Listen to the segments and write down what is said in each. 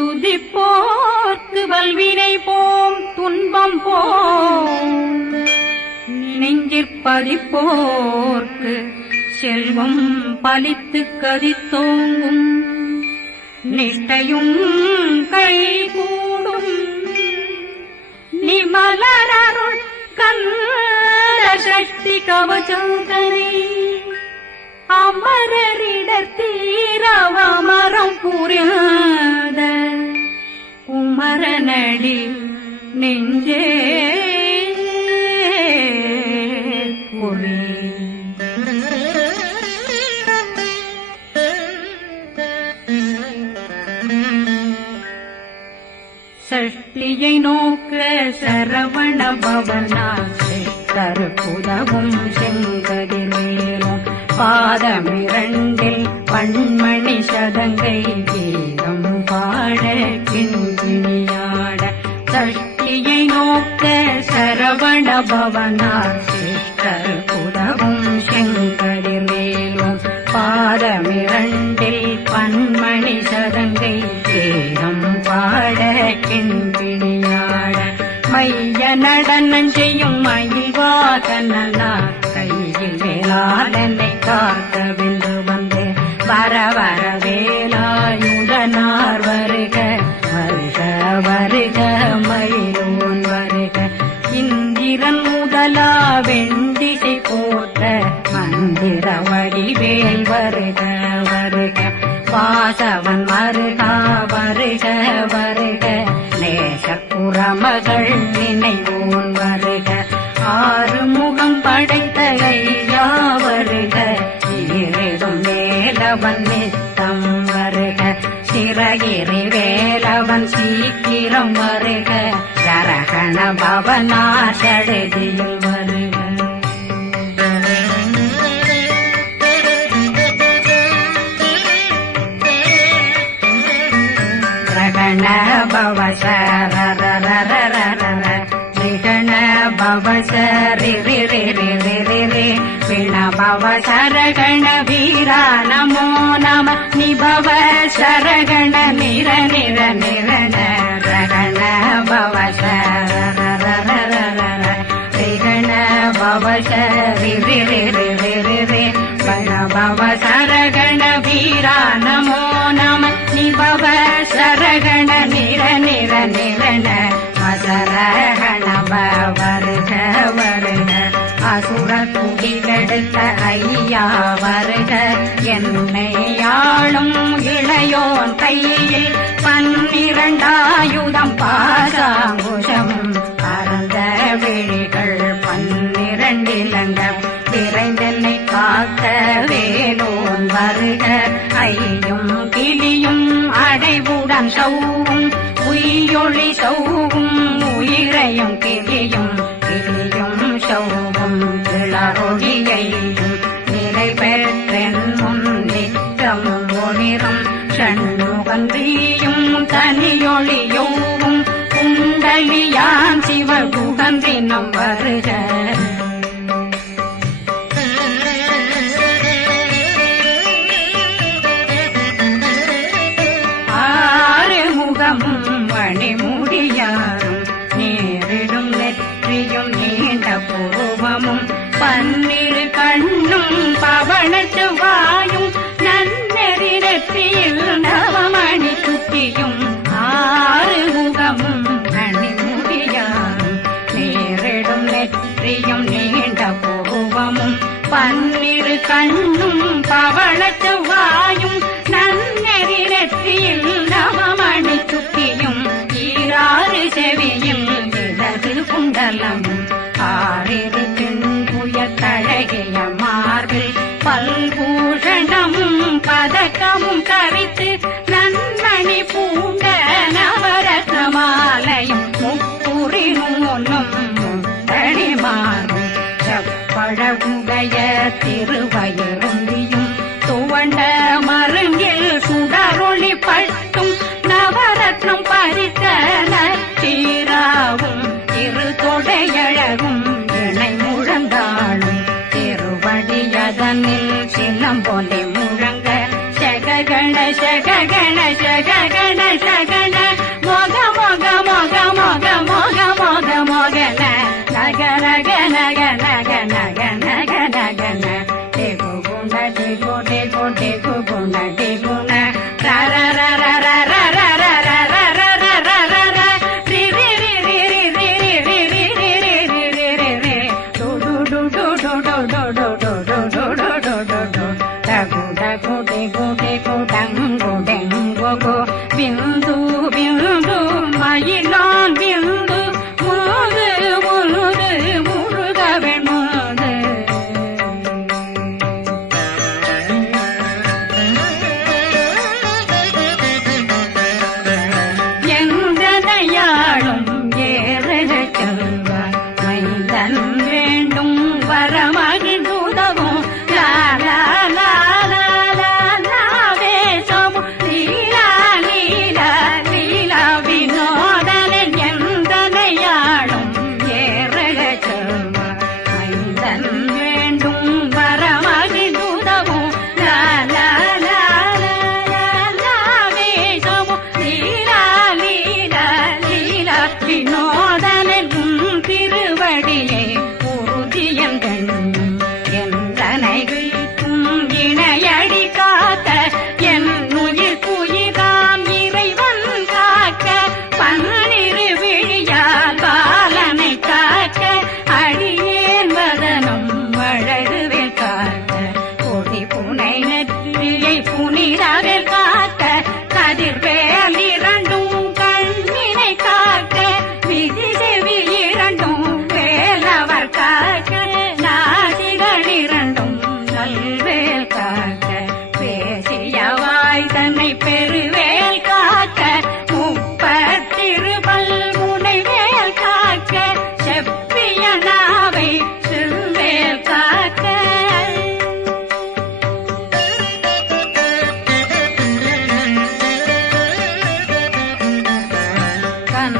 துதிப்போர்க்கு வல்வினை போம் துன்பம் போம் நெஞ்சிற்பதிப்போர்க்கு செல்வம் பலித்து கதித்தோங்கும் நிஷ்டையும் கைகூடும் நிமலரருள் கந்த சக்தி கவசந்தனை அமரரிடர் தீரவமரம் புரியாத குமரனடி நெஞ்சே பொறி சஷ்டியை நோக்க சரவண பவனாசை கருப்புதவும் செங்கதிரேலும் பாதமிரண்டில் பண்மணி சதங்கை கீதம் பாட கிண்கிணியாட சஷ்டியை நோக்க சரவண பவனாசை கருப்புதவும் செங்கதிரேலும் பாதமிரண்டில் பண்மணி சதங்கை கீதம் பாட கிண்கிணியாட மைய நடனம் செய்யும் மயில்வாகனா கையில் வேளாளனை காக்க வென்று வந்து வர வர வேலாயுதனார் வருக வருக வருக மயிலோன் வருக இந்திரன் முதலா வெண்டிசை போற்ற மந்திர வடிவேல் வருக வருக வாசவன் வருகா வருக வருக நேசப்புறமகள் நினைவோன் வருக ஆறு முகம் படைத்த ஐயா வருக ஈரிடும் வேலவன் நித்தம் வருக சிறகிரி வேலவன் சீக்கிரம் வருக ஜரகண பவனார் சடதியில் வருக ரகண பவசரரரரரரர ரிகண பவசரி பிண பவசரகண வீரா நமோ நம நிபவ சரகண நிர நிர நிரண ரகண பவசரரரரரர ரிகண பவசரி பிண பவசரகண வீரா நமோ நம நிபவ சரகண நிர நிர நிரண மசரகண வருக வருக அசுர குடிலெடுத்த ஐயா வருக என்னை ஆளும் இளையோன் கையில் 12 பாசாங்குஷம் பரந்த விழிகள் 12 இலங்க விரைந்தென்னை காக்க வேலோன் வருக ஐயும் கிளியும் அடைவுடன் சௌவும் உயிரொளி சௌவும் உயிரையும் கிளியும் கிளியும் சௌவும் இளரொழியையும் நிலை பெற்றென் முன் நிற்கும் ஒளிரும் ஷண்முகந்தியும் தனியொளியோவும் குண்டலியான் சிவகுகந்தினம் வருக மணிமுடியாரும் நேரிடும் நெற்றியும் நீண்ட பூவமும் 12 கண்ணும் பவனத்து வாயும் நன்னெறி நெற்றியில் நவமணி சுட்டியும் 6 முகமும் மணிமுடியாரும் நேரிடும் நெற்றியும் நீண்ட பூவமும் 12 கண்ணும் பவனத்து வாயும் நன்னெறி நெற்றியில் நவமணி சுட்டியும் 6 செவியும் இடது குண்டலம் 6 தின்புய தழகிய மார்பில் பல்பூஷணமும் பதக்கமும் கவித்து நன்மணி பூண்ட நவரத்ன மாலையும் முப்புரி நூலும் தனிமாறும் செப்பழகுடைய திருவயருந்தியும் துவண்ட மருங்கில் சுடரொளி பட்டும் நவரத்னம் பறித்த நச்சீராவும் இரு தொடையழகும் இணை முழந்தாளும் திருவடியதனில் சிலம்பொலி முழங்க சககண சககண சககண சகண பிந்து பிந்து மயிலான் பிந்து முழுது முழுது முழுகவன் முழுது எந்தனையாளும் ஏறச் செல்வார் மைந்தன் வேண்டும் வரமகிழ்ந்துதவும் லாலா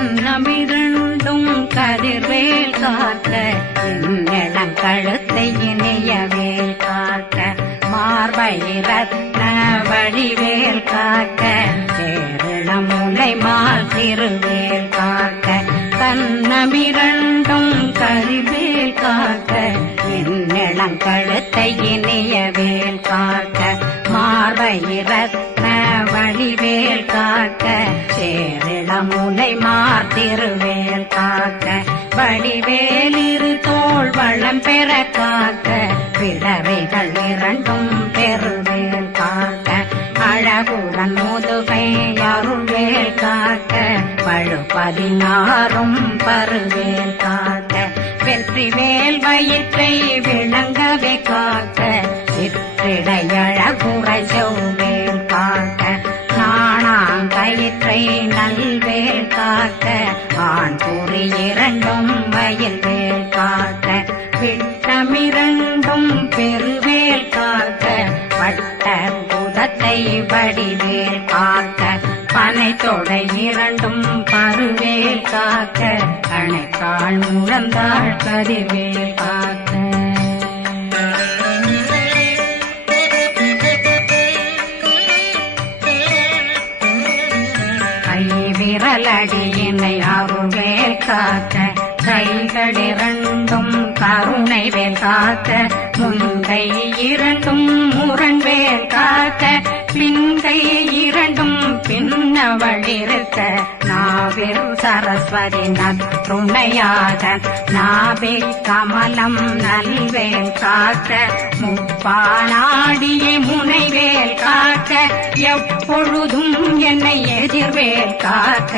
கண்ணமிரண்டும் கதிர்வேல் காக்க எண்ணம் கழுத்தை இணையவேல் காக்க மார்பை ரத்ன வடிவேல் காக்க சேரணம் முலை மால் திருவேல் காக்க கண்ணமிரண்டும் கதிர்வேல் காக்க எண்ணம் கழுத்தை இணையவேல் காக்க மார்பை ரத்ன வடிவேல் காக்க சேரணம் முலை மால் திருவேல் காக்க வடிவேல் இரு தோள் வளம் பெற காக்க பிறவைகள் இரண்டும் பெருவேல் காக்க அழகுடன் முதுகை அருள்வேல் காக்க பழு 16 பருவேல் காக்க வெற்றிவேல் வயிற்றை விளங்கவே காக்க சிற்றிடையழகுரை செவ்வேல் காக்க நாணாங்கயிற்றை நல்வேல் காக்க ஆண் குறி இரண்டும் வயல்வேல் காக்க விட்டமிரண்டும் பெருவேல் காக்க வட்ட புதத்தை வடிவேல் காக்க பனை தொடை இரண்டும் பருவேல் காக்க கணைக்கால் முழந்தாள் கதிர்வேல் காக்க விரலடியினை அருள்வேல் காக்க கைகளிரண்டும் கருணை வேல் காக்க முன்கை இரண்டும் முரண்வேல் காக்க பின்கை இரண்டும் பின்னவளிருக்க நாவில் சரஸ்வதி நற்றுணையாக நாபி கமலம் நல்வேல் காக்க முப்பானாடியே முனைவேல் காக்க எப்பொழுதும் என்னை எதிர்வேல் காக்க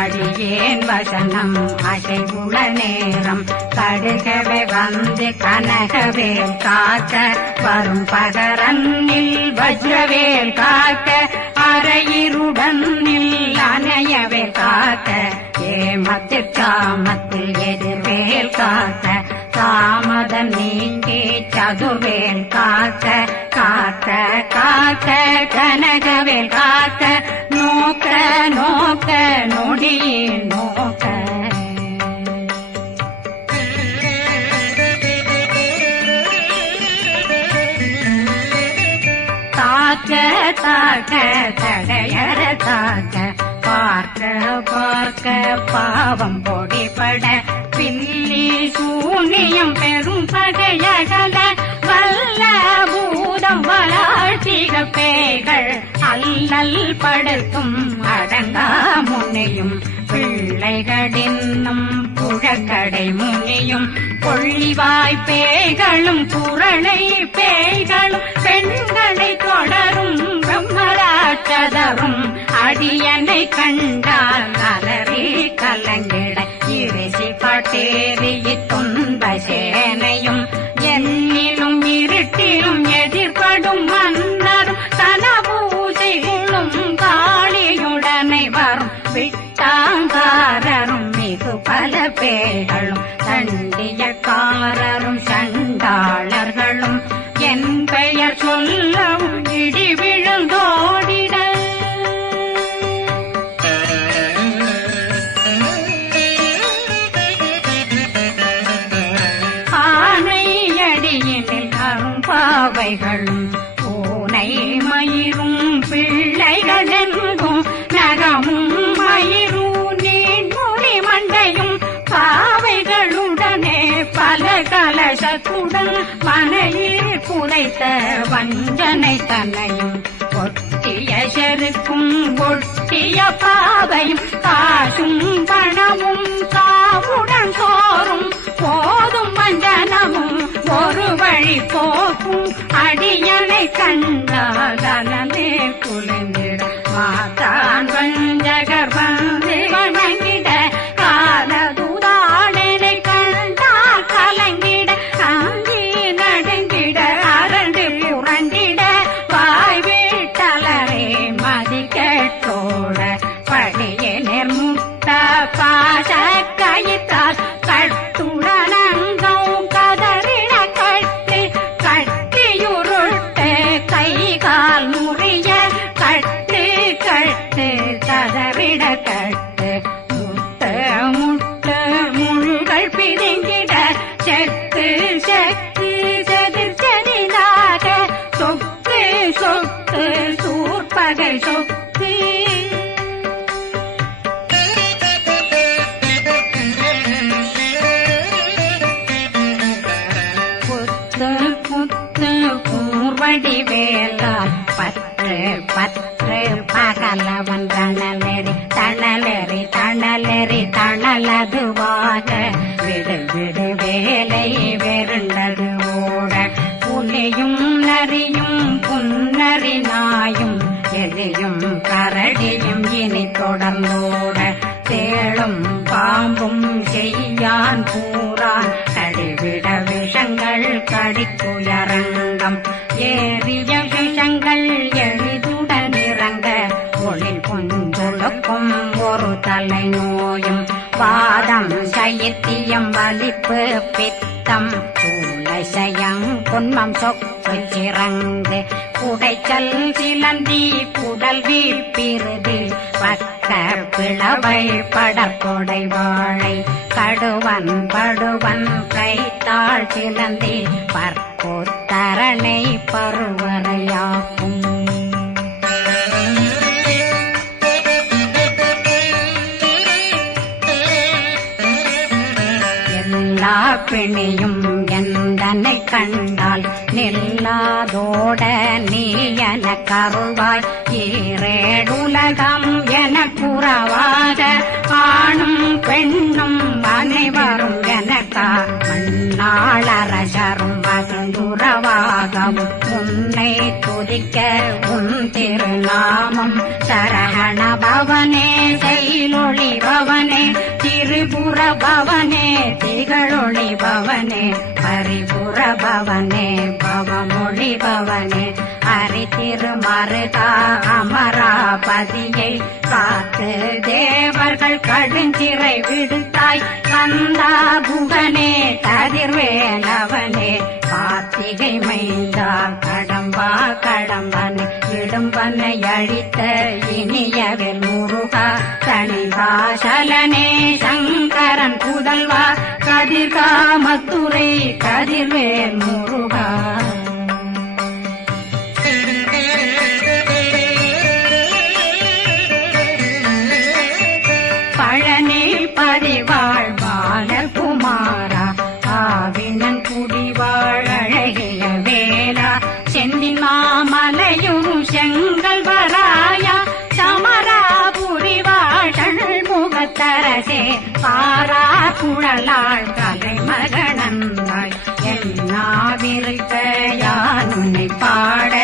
அடியேன் வசனம் அசைவுள நேரம் கடுகவே வந்து கனகவேல் காக்க வரும் பகரன்னில் வஜ்ரவேல் காக்க அரையிருடன் அணையவே காக்க ஏமத்தில் காமத்தில் எதிர்வேல் காக்க தாமதம் நீங்கி சதுர்வேல் காக்க காக்க காக்க கனகவேல் காக்க நோக்க நோக்க நொடியே நோக்க தாக்க தாக்க தடையற தாக்க பார்க்க பார்க்க பாவம் பொடிபட பில்லி சூனியம் பெரும் படையகல வல்ல பூத பேய்கள் அல்லல் படுத்தும் அடங்கா முனையும் பிள்ளைகளின்னும் புழக்கடை முனியும் கொள்ளிவாய் பேய்களும் குரளை பேய்களும் பெண்களை தொடரும் பிரம்மராட்சதரும் அடியனை கண்டால் அலறி கலங்கிட இரிசி பட்டேறிய துன்ப சேனையும் என்னிலும் இருட்டிலும் எதிர்படும் மன்னரும் தனபூஜைகளும் காளியுடனை வரும் விட்டாங்காரரும் மிகு பல பேர்களும் தண்டியக்காரரும் சண்டாளர்களும் என் பெயர் சொல்லவும் இடி விழுந்தோடிட ஆனையடியினில் அரும்பாவைகளும் பூனை மயிரும் பிள்ளைகளெங்கும் நகமும் மயிரும் நீண்முடி மண்டையும் பாவைகளுடனே பல கலசத்துடன் மனையில் புதைத்த வஞ்சனை தன்னையும் ஒட்டிய செருக்கும் ஒட்டிய பாவையும் காசும் பணமும் காவுடன் சோறும் போதும் வஞ்சனமும் ஒரு வழி போக்கும் அடியனை கண்டால் அனலே குளிர்ந்திட மாத்தான் வஞ்சகர் வந்து வணங்கிட காலதுதாடனை கண்டால் கலங்கிட அங்கி நடுங்கிட அரண்டு புரண்டிட வாய் வீட்டலரே மதி கேட்டோட படியே நிர்முட்ட பாச கயிற்றால் கட்டுடனங்கும் கதறிட கட்டு கட்டியுருட்டு கை கால் முறிய கட்டு கட்டு கதறிட கட்டு முட்டு முட்டு முள்கள் பிதுங்கிட செத்து செத்து செதிர் செதிலாக சொக்கு சொக்கு சூர்பகை சொக்கு புத்து புத்து கூர்வடி வேலால் பற்று பற்று பகலவன் தணலெறி தணலெறி தணலெறி தணலதுவாக விடு விடு வேலை வெருண்டது ஓட புலியும் நரியும் புன்னரி நாயும் எலியும் கரடியும் இனி தொடர்ந்தோட தேளும் பாம்பும் செய்யான் கூறான் கடிவிட விஷங்கள் கடிக்குயரங்கம் ஏறிய விஷங்கள் எளிதுடன் இறங்க ஒளில் கொஞ்சொழுக்கும் ஒரு தலை நோயும் வாதம் சைத்தியம் வலிப்பு பித்தம் சூளைசயம் குன்மம் சொக்கு சிறங்கு குடைச்சல் சிலந்தி குடல் வீப்பிருதி பக்க பிளவை படற்கொடை வாழை கடுவன் படுவன் கைத்தாள் சிலந்தி பற்போத்தரணை பருவரையாக்கும் எல்லா பிணியும் எந்தனை கண்டால் நில்லாதோட நீ என கருள்வாய் ஈரேடுலகம் என குறவாக ஆணும் பெண்ணும் அனைவரும் எனக்கா மண்ணாளரசரும் மகிழ்ந்துறவாகவும் உன்னை துதிக்க உன் திருநாமம் சரகண பவனே செயலொளி பவனே திரிபுர பவனே திகழொளி பவனே பரிபுர பவனே பவமொழி பவனே ஹரி திருமருகா அமராபதியை காத்து தேவர்கள் கடுஞ்சிறை விடுத்தாய் கந்தா புகனே கதிர்வேலவனே கார்த்திகை மைந்தா கடம்பா கடம்பனை இடும்பனை அழித்த இனியவில் முருகா தனிவாசலனே சங்கரன் புதல்வா கதிர்காமத்துறை கதிர்வேல் முருகா பழனி பதிவாழ் பாலர் குமாரா ஆவினன் குடிவாழ் அழகிய வேலா செந்தில் மாமலையும் செங்கல் வராயா சமராபுரி வாழல் முகத்தரசே பாரா குழலாள் கலை மகனந்தாய் என்னாவிருக்க யான் உன்னை பாட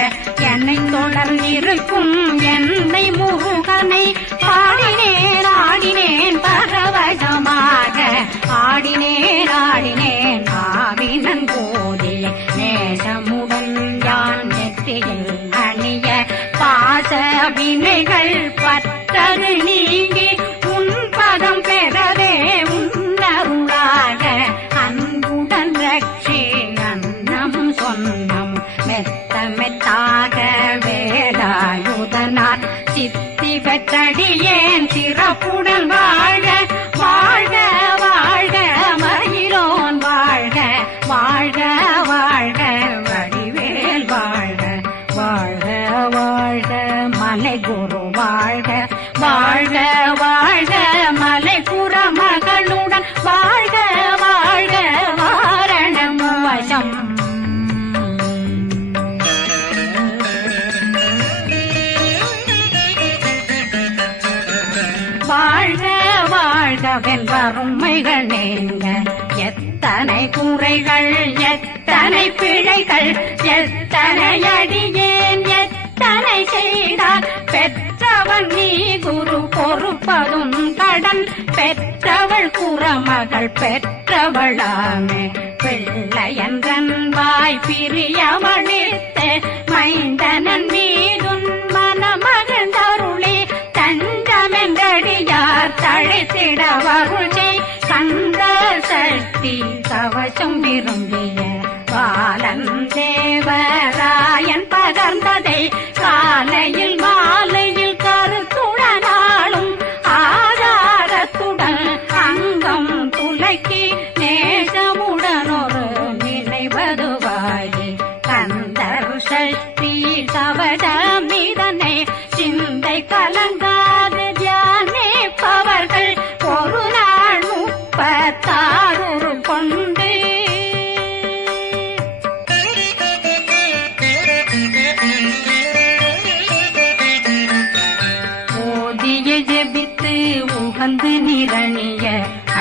என்னை தொடர்ந்திருக்கும் என்னை முருகனை பாடினேன் ஆடினேன் பரவசமாக ஆடினேன் ஆவினன் போதிய நேசமுடன் யான் நெற்றியில் அணிய பாச வினைகள் பற்றரு நீங்கி உன் பதம் பெறவே உன்னருளாக அன்புடன் ரட்சி அன்னம் சொன்னம் மெத்த மெத்தாக வேலாயுதனார் சித்தி பெற்றடியேன் சிறப்புடன் வாழ வாழ்க வாழ்க மயிலோன் வாழ்க வாழ்க வாழ்க வடிவேல் வாழ்க வாழ்க வாழ்க மலை குரு வாழ்க வாழ்க வாழ்க மலை குற மகளுடன் வாழ்க வாழ்க வாரணம் வசம் வாழ்க வாழ்கவென் வறுமைகள் நீங்க எத்தனை குறைகள் எத்தனை பிழைகள் எத்தனை அடியேன் எத்தனை செய்தார் பெற்றவன் நீ குரு பொறுப்பதும் கடன் பெற்றவள் குறமகள் பெற்றவளாமே பிள்ளையன்றன் வாய் பிரியவழித்த மைந்தனன் மீதுன் மனமகந்தருளி தஞ்சமென்றடியார் தழைத்திட வருளை கந்த சக்தி கவசம் விரும்பிய பாலன் தேவராயன் பகர்ந்ததை காலையில் மாலையில் கருத்துடனாலும் ஆதாரத்துடன் அங்கம் துலக்கி நேசமுடனொரு நினைவதுவாகி கந்தர் சக்தி கவசமிதனை சிந்தை கலங்காது தியானிப்பவர்கள் ஒரு நாள் 36 கொண்டு ஓதிய ஜெபித்து உகந்து நிரணிய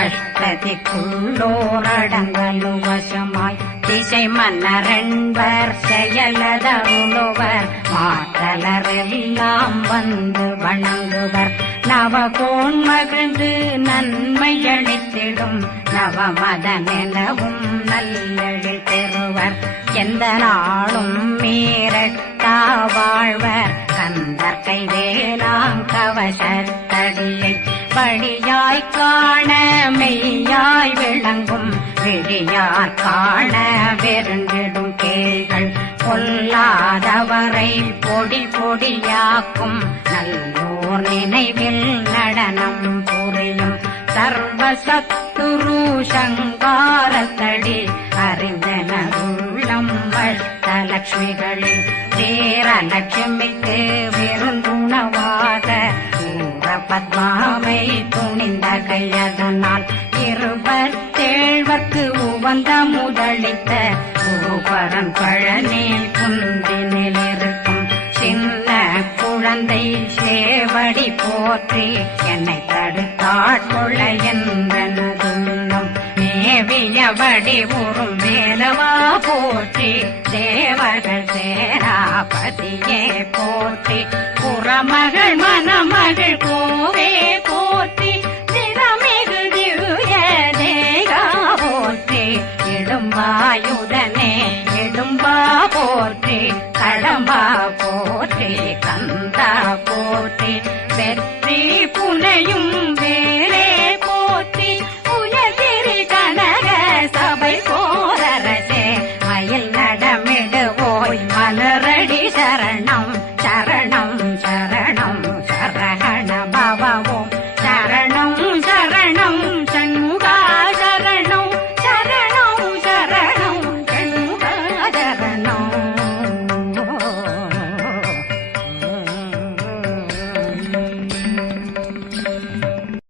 அஷ்டதிக்குள்ளோரடங்கலு வசமாய் திசை மன்னரன்பர் செயலதருளுவர் மாற்றலரெல்லாம் வந்து வணங்குவர் நவகோன் மகிழ்ந்து நன்மையளித்திடும் நவமதனெனவும் நல்லெழில் பெறுவர் எந்த நாளும் மீறட்டா வாழ்வர் கந்தர் கைவேலாம் கவசத்தடியை படியாய் காண மெய்யாய் விளங்கும் விழியார் காண வெருண்டிடும் கேள்கள் பொல்லாதவரை பொடி பொடியாக்கும் நல்லோர் நினைவில் நடனம் புரியும் சர்வசத்துரு சங்காரத்தடி அறிந்தனருள்ளம் அஷ்டலட்சுமிகளில் சேரலட்சுமிக்கு விருந்துணவாக பத்மாவை துணிந்த கையதனால் 27 உவந்த முதலித்த குருபரன் பழனி குந்தினில் இருக்கும் சின்ன குழந்தை சேவடி போற்றி என்னை தடுத்தாட்கொள்ள என்பனதுள்ளம் மேவியபடி உறும் வேலவா போற்றி தேவர்கள் சேராபதியே போற்றி புறமகள் மணமகள் கோவே போற்றி திறமிகு திவ்ய தேகா போற்றி இடும்பாயுதனே இடும்பா போற்றி கடம்பா போற்றி கந்தா போற்றி வெற்றி புனையும்